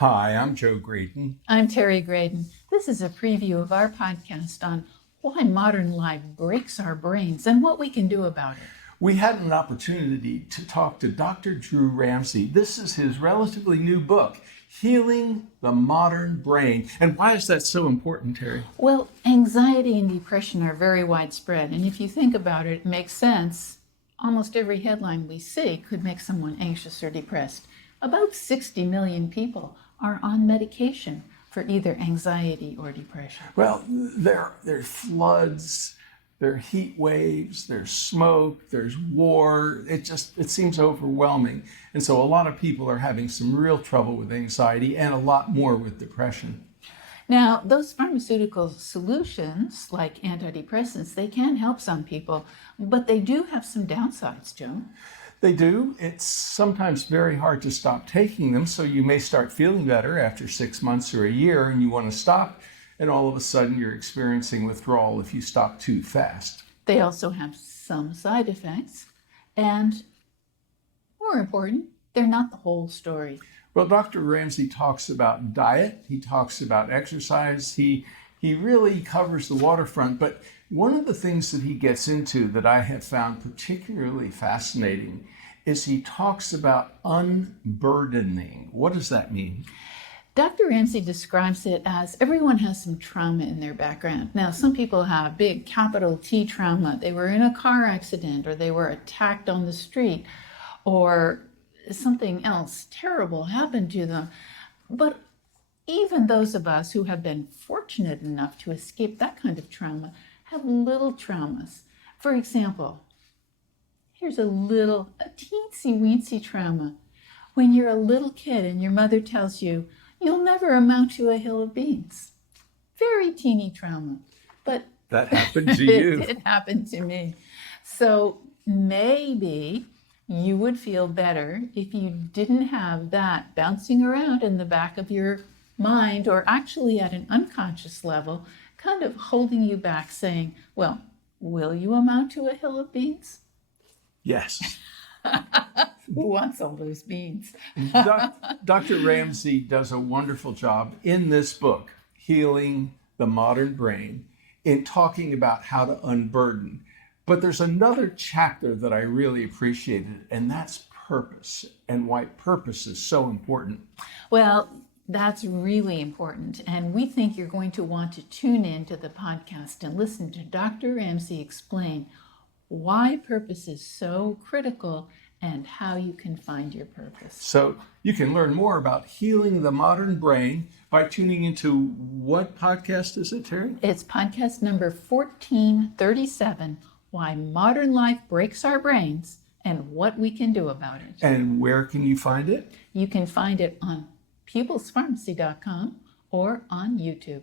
Hi, I'm Joe Graydon. I'm Terry Graydon. This is a preview of our podcast on why modern life breaks our brains and what we can do about it. We had an opportunity to talk to Dr. Drew Ramsey. This is his relatively new book, Healing the Modern Brain. And why is that so important, Terry? Well, anxiety and depression are very widespread, and if you think about it, it makes sense. Almost every headline we see could make someone anxious or depressed. About 60 million people are on medication for either anxiety or depression. Well, there's floods, there are heat waves, there's smoke, there's war. It seems overwhelming. And so a lot of people are having some real trouble with anxiety and a lot more with depression. Now, those pharmaceutical solutions, like antidepressants, they can help some people, but they do have some downsides, Joe. They do. It's sometimes very hard to stop taking them, so you may start feeling better after 6 months or a year and you want to stop, and all of a sudden you're experiencing withdrawal if you stop too fast. They also have some side effects, and more important, they're not the whole story. Well, Dr. Ramsey talks about diet, he talks about exercise, he really covers the waterfront, but one of the things that he gets into that I have found particularly fascinating is he talks about unburdening. What does that mean? Dr. Ramsey describes it as everyone has some trauma in their background. Now, some people have big capital T trauma. They were in a car accident, or they were attacked on the street, or something else terrible happened to them. But even those of us who have been fortunate enough to escape that kind of trauma have little traumas. For example, here's a teensy-weensy trauma. When you're a little kid and your mother tells you, you'll never amount to a hill of beans. Very teeny trauma. But that happened to you. It did happen to me. So maybe you would feel better if you didn't have that bouncing around in the back of your mind, or actually at an unconscious level, kind of holding you back, saying, well, will you amount to a hill of beans? Yes. Who wants all those beans? Dr. Ramsey does a wonderful job in this book, Healing the Modern Brain, in talking about how to unburden. But there's another chapter that I really appreciated, and that's purpose, and why purpose is so important. Well, that's really important, and we think you're going to want to tune in to the podcast and listen to Dr. Ramsey explain why purpose is so critical and how you can find your purpose. So you can learn more about healing the modern brain by tuning into what podcast is it, Terry? It's podcast number 1437, Why Modern Life Breaks Our Brains and What We Can Do About It. And where can you find it? You can find it on peoplespharmacy.com or on YouTube.